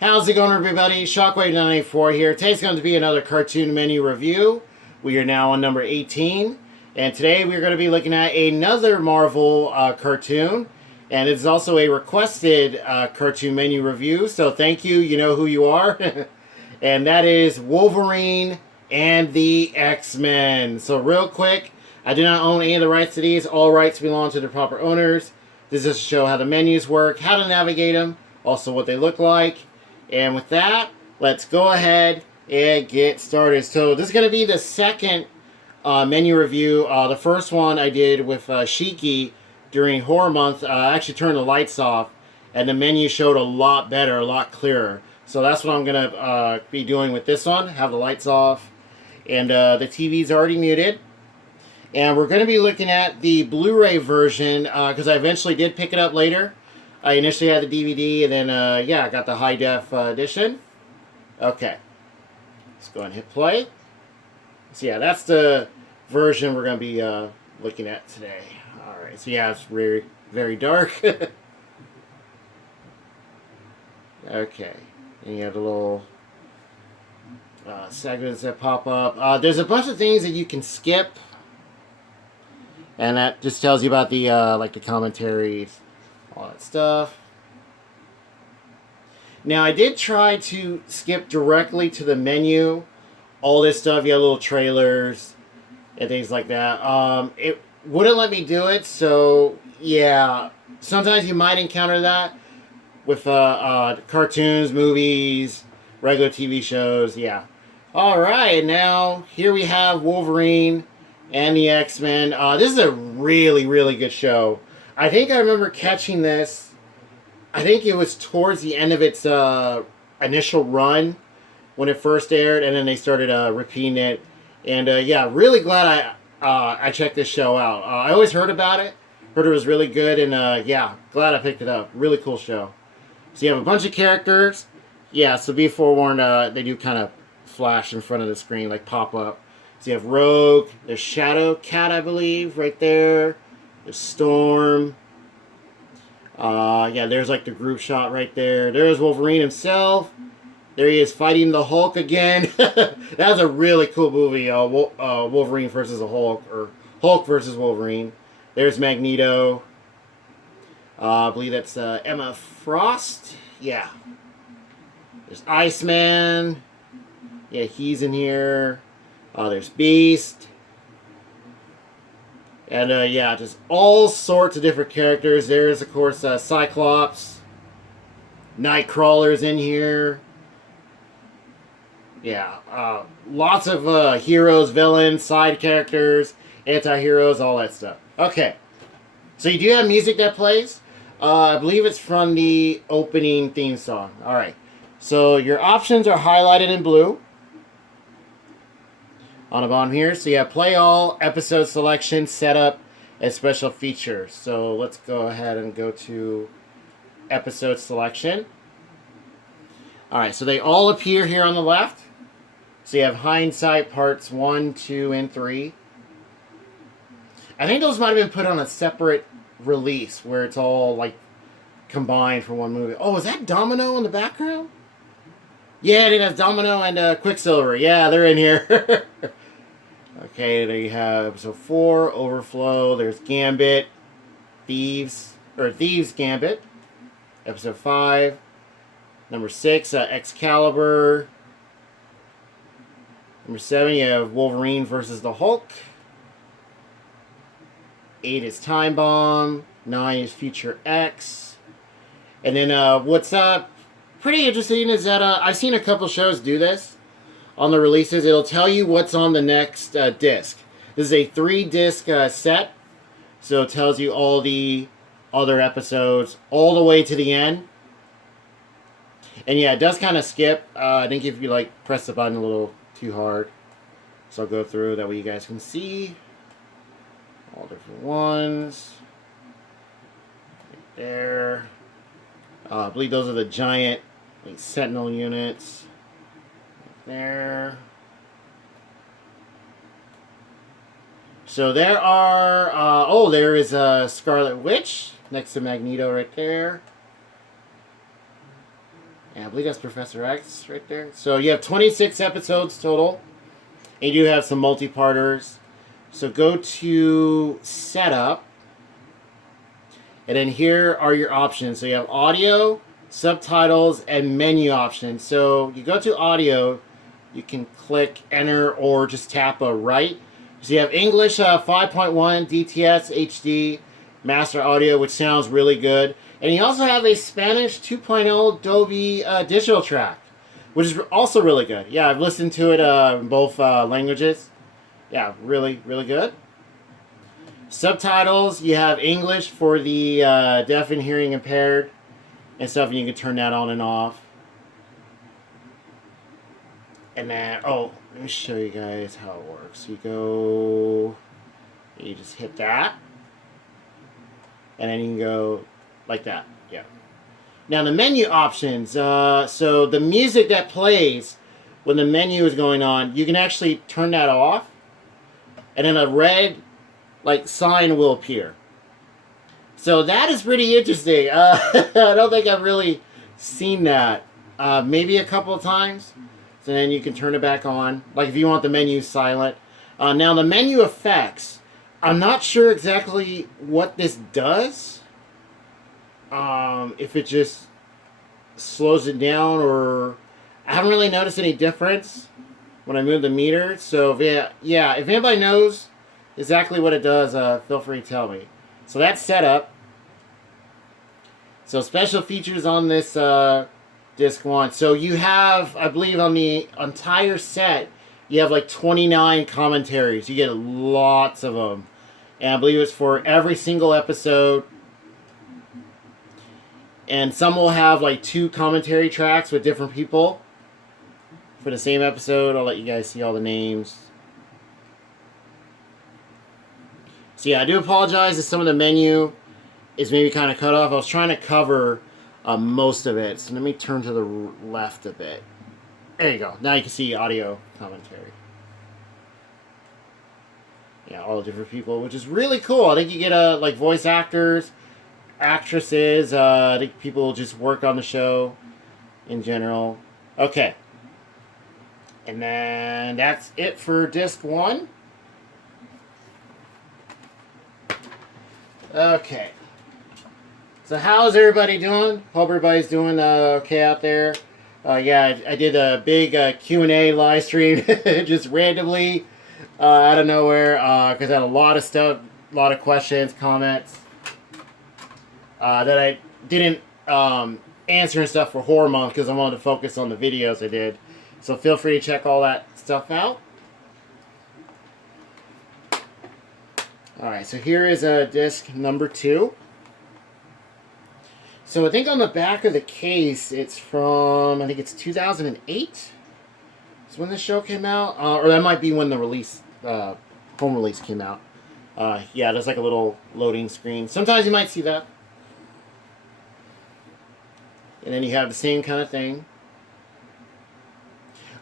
How's it going, everybody? Shockwave984 here. Today's going to be another cartoon menu review. We are now on number 18. And today we're going to be looking at another Marvel cartoon. And it's also a requested cartoon menu review. So thank you. You know who you are. And that is Wolverine and the X-Men. So real quick, I do not own any of the rights to these. All rights belong to the proper owners. This is to show how the menus work, how to navigate them, also what they look like. And with that, let's go ahead and get started. So this is going to be the second menu review. The first one I did with Shiki during Horror Month. I actually turned the lights off, and the menu showed a lot better, a lot clearer. So that's what I'm going to be doing with this one. Have the lights off, and the TV's already muted. And we're going to be looking at the Blu-ray version, because I eventually did pick it up later. I initially had the DVD, and then, yeah, I got the high-def edition. Okay. Let's go ahead and hit play. So, yeah, that's the version we're going to be looking at today. Alright, so, yeah, it's very, very dark. Okay. And you have the little segments that pop up. There's a bunch of things that you can skip. And that just tells you about the, like, the commentaries. All that stuff. Now, I did try to skip directly to the menu. All this stuff, you have little trailers and things like that. It wouldn't let me do it, so yeah. Sometimes you might encounter that with cartoons, movies, regular TV shows, yeah. Alright, now here we have Wolverine and the X-Men. This is a really, really good show. I think I remember catching this. I think it was towards the end of its initial run when it first aired, and then they started repeating it. And yeah, really glad I checked this show out. I always heard about it. Heard it was really good, and yeah, glad I picked it up. Really cool show. So you have a bunch of characters. Yeah, so be forewarned, they do kind of flash in front of the screen, like pop up. So you have Rogue, there's Shadow Cat, I believe, right there. There's Storm. Yeah, there's like the group shot right there. There's Wolverine himself. There he is fighting the Hulk again. That was a really cool movie, Wolverine versus the Hulk, or Hulk versus Wolverine. There's Magneto. I believe that's Emma Frost. Yeah. There's Iceman. Yeah, he's in here. There's Beast. And, yeah, just all sorts of different characters. There's, of course, Cyclops. Nightcrawler's in here. Yeah, lots of heroes, villains, side characters, anti-heroes, all that stuff. Okay, so you do have music that plays. I believe it's from the opening theme song. Alright, so your options are highlighted in blue on the bottom here. So you have play all, episode selection, setup, and special features. So let's go ahead and go to episode selection. Alright, so they all appear here on the left. So you have Hindsight parts 1, 2, and 3. I think those might have been put on a separate release where it's all like combined for one movie. Oh, is that Domino in the background? Yeah, it has Domino and Quicksilver. Yeah, they're in here. Okay, there you have episode 4, Overflow. There's Gambit, Thieves Gambit. Episode 5. Number 6, Excalibur. Number 7, you have Wolverine versus the Hulk. 8 is Time Bomb. 9 is Future X. And then what's pretty interesting is that I've seen a couple shows do this on the releases. It'll tell you what's on the next disc. This is a 3-disc set, so it tells you all the other episodes all the way to the end. And yeah, it does kind of skip. I think if you like press the button a little too hard. So I'll go through that way you guys can see all different ones. Right there. I believe those are the giant Sentinel units. There. So there are, there is a Scarlet Witch next to Magneto right there. And I believe that's Professor X right there. So you have 26 episodes total. And you do have some multi-parters. So go to Setup. And then here are your options. So you have audio, subtitles, and menu options. So you go to audio, you can click enter or just tap a right. So you have English 5.1, DTS, HD, Master Audio, which sounds really good. And you also have a Spanish 2.0 Dolby digital track, which is also really good. Yeah, I've listened to it in both languages. Yeah, really, really good. Subtitles, you have English for the deaf and hearing impaired and stuff, and you can turn that on and off. And then, oh, let me show you guys how it works. You just hit that, and then you can go like that, yeah. Now the menu options, so the music that plays when the menu is going on, you can actually turn that off, and then a red sign will appear. So that is pretty interesting. I don't think I've really seen that. Maybe a couple of times. So then you can turn it back on. Like if you want the menu silent. Now the menu effects, I'm not sure exactly what this does. If it just slows it down, or I haven't really noticed any difference when I move the meter. So if anybody knows exactly what it does, feel free to tell me. So that's set up. So special features on this disc 1. So you have, I believe on the entire set, you have like 29 commentaries. You get lots of them. And I believe it's for every single episode. And some will have like 2 commentary tracks with different people for the same episode. I'll let you guys see all the names. So yeah, I do apologize if some of the menu is maybe kind of cut off. I was trying to cover most of it. So let me turn to the left a bit. There you go. Now you can see audio commentary. Yeah, all the different people, which is really cool. I think you get like voice actors, actresses. I think people just work on the show in general. Okay. And then that's it for disc 1. Okay. So how's everybody doing? Hope everybody's doing okay out there. Yeah, I did a big Q&A live stream just randomly out of nowhere because I had a lot of stuff, a lot of questions, comments that I didn't answer and stuff for Horror Month because I wanted to focus on the videos I did. So feel free to check all that stuff out. Alright, so here is disc number 2. So I think on the back of the case, it's from, I think it's 2008 is when the show came out. Or that might be when the release, home release came out. Yeah, there's like a little loading screen. Sometimes you might see that. And then you have the same kind of thing.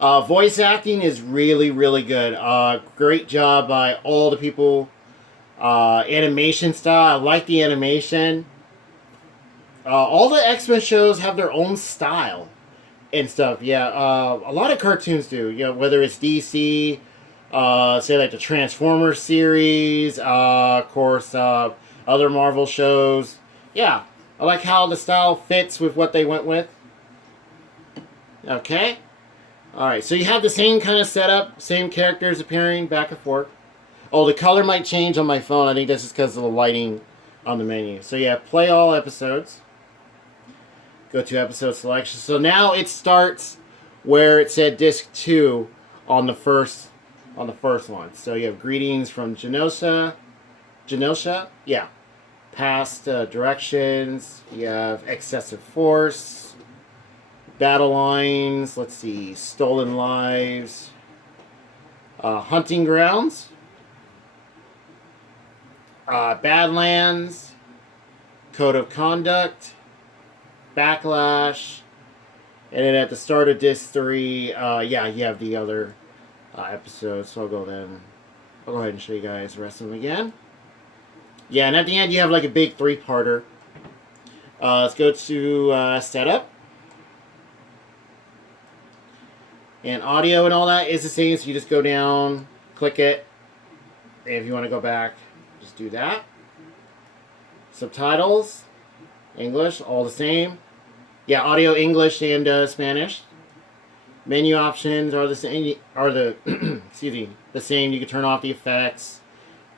Voice acting is really, really good. Great job by all the people. Animation style, I like the animation. All the X-Men shows have their own style and stuff. Yeah, a lot of cartoons do. You know, whether it's DC, say like the Transformers series, of course, other Marvel shows. Yeah, I like how the style fits with what they went with. Okay. Alright, so you have the same kind of setup, same characters appearing back and forth. Oh, the color might change on my phone. I think this is because of the lighting on the menu. So yeah, play all episodes. Go to episode selection. So now it starts where it said disc 2 on the first one. So you have greetings from Genosha. Yeah. Past directions. You have excessive force. Battle lines. Let's see. Stolen lives. Hunting grounds. Badlands, Code of Conduct, Backlash, and then at the start of disc 3, yeah, you have the other episodes. So I'll go ahead and show you guys the rest of them again. Yeah, and at the end you have like a big 3-parter. Let's go to setup. And audio and all that is the same, so you just go down, click it. And if you want to go back, just do that. Subtitles, English, all the same. Yeah, audio, English, and Spanish. Menu options are the same. Excuse me, the same. You can turn off the effects,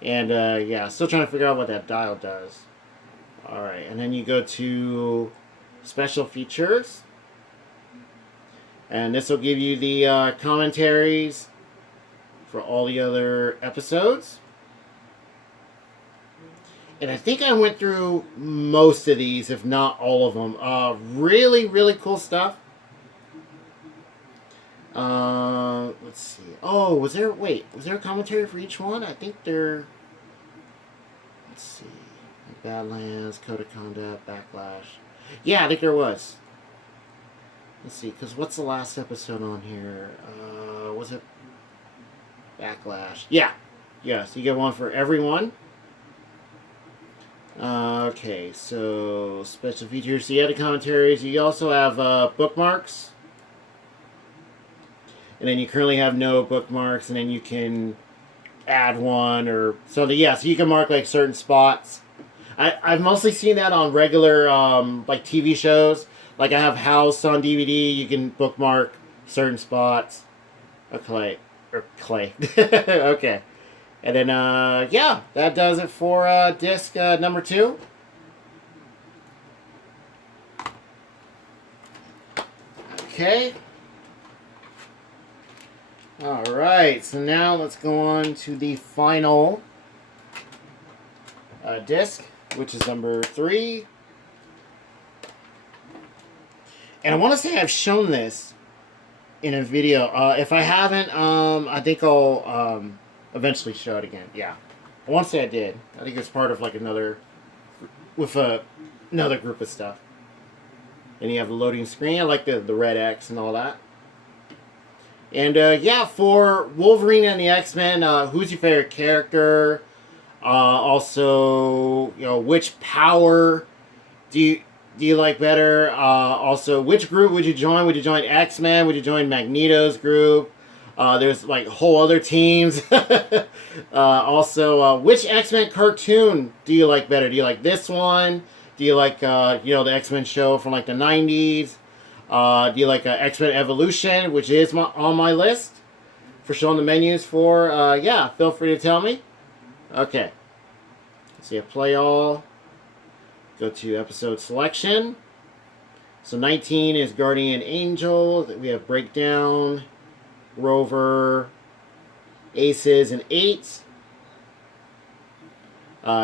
and yeah, still trying to figure out what that dial does. All right, and then you go to special features, and this will give you the commentaries for all the other episodes. And I think I went through most of these, if not all of them. Really, really cool stuff. Let's see. Oh, was there a commentary for each one? I think there... Let's see. Badlands, Code of Conduct, Backlash. Yeah, I think there was. Let's see, because what's the last episode on here? Was it Backlash? Yeah. Yeah, so you get one for everyone. Okay, so special features. So you have the commentaries. You also have bookmarks. And then you currently have no bookmarks, and then you can add one or so. Yeah, so you can mark like certain spots. I've mostly seen that on regular like TV shows. Like I have House on DVD. You can bookmark certain spots. Clay. Okay. And then, yeah, that does it for disc number 2. Okay. Alright, so now let's go on to the final disc, which is number 3. And I want to say I've shown this in a video. If I haven't, I think I'll eventually show it again. Yeah. I want to say I did. I think it's part of like another group of stuff. And you have the loading screen. I like the red X and all that. And yeah, for Wolverine and the X-Men, who's your favorite character? Also, you know, which power do you like better? Also, which group would you join? Would you join X-Men? Would you join Magneto's group? There's like whole other teams. Also, which X-Men cartoon do you like better? Do you like this one? Do you like the X-Men show from like the 90s? Do you like X-Men Evolution, which is on my list for showing the menus for? Yeah, feel free to tell me. Okay. So you play all. Go to episode selection. So 19 is Guardian Angel. We have Breakdown, Rover, Aces, and 8.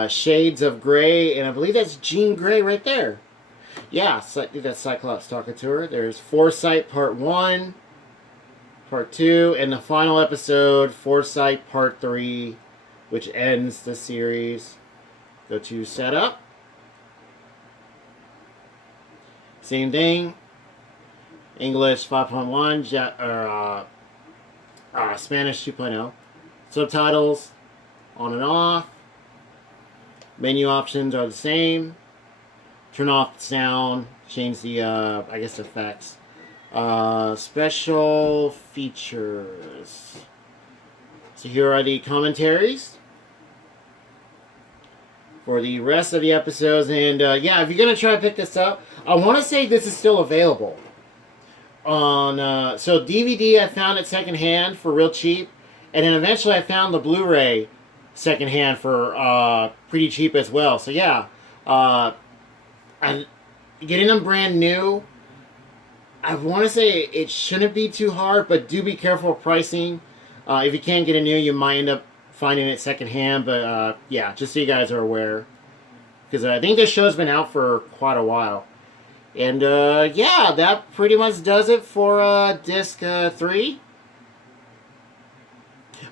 Shades of Grey, and I believe that's Jean Grey right there. Yeah, so I think that's Cyclops talking to her. There's Foresight Part 1, Part 2, and the final episode, Foresight Part 3, which ends the series. Go to Setup. Same thing. English 5.1, Spanish 2.0. Subtitles, on and off. Menu options are the same. Turn off the sound, change the, I guess, effects. Special features. So here are the commentaries for the rest of the episodes. And yeah, if you're going to try to pick this up, I want to say this is still available. On so DVD, I found it secondhand for real cheap. And then eventually I found the Blu-ray secondhand for pretty cheap as well. So yeah, getting them brand new, I want to say it shouldn't be too hard, but do be careful of pricing. If you can't get a new, you might end up finding it secondhand. But yeah, just so you guys are aware, because I think this show's been out for quite a while. And yeah, that pretty much does it for disc 3.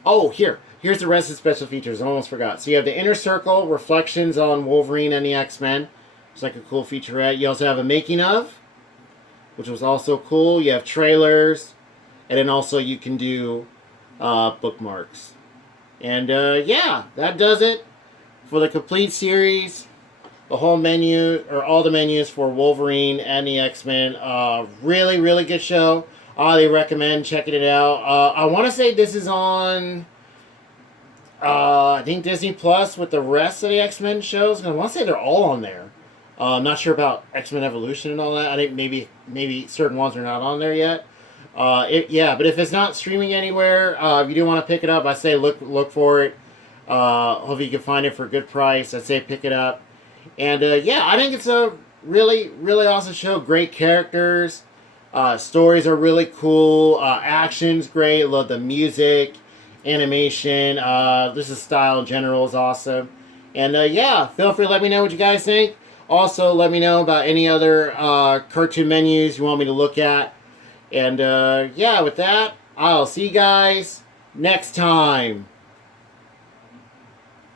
Oh, here's the rest of the special features. I almost forgot. So you have the Inner Circle, reflections on Wolverine and the X-Men. It's like a cool featurette. You also have a making of, which was also cool. You have trailers, and then also you can do bookmarks. And yeah, that does it for the complete series. The whole menu, or all the menus for Wolverine and the X-Men. Really, really good show. highly recommend checking it out. I want to say this is on, I think Disney Plus with the rest of the X-Men shows. I want to say they're all on there. I'm not sure about X-Men Evolution and all that. I think maybe certain ones are not on there yet. Yeah, but if it's not streaming anywhere, if you do want to pick it up, I say look for it. Hopefully you can find it for a good price. I say pick it up. And yeah, I think it's a really awesome show. Great characters. Stories are really cool. Action's great. Love the music, animation. This is style in general is awesome. And yeah, feel free to let me know what you guys think. Also, let me know about any other cartoon menus you want me to look at. And yeah, with that, I'll see you guys next time.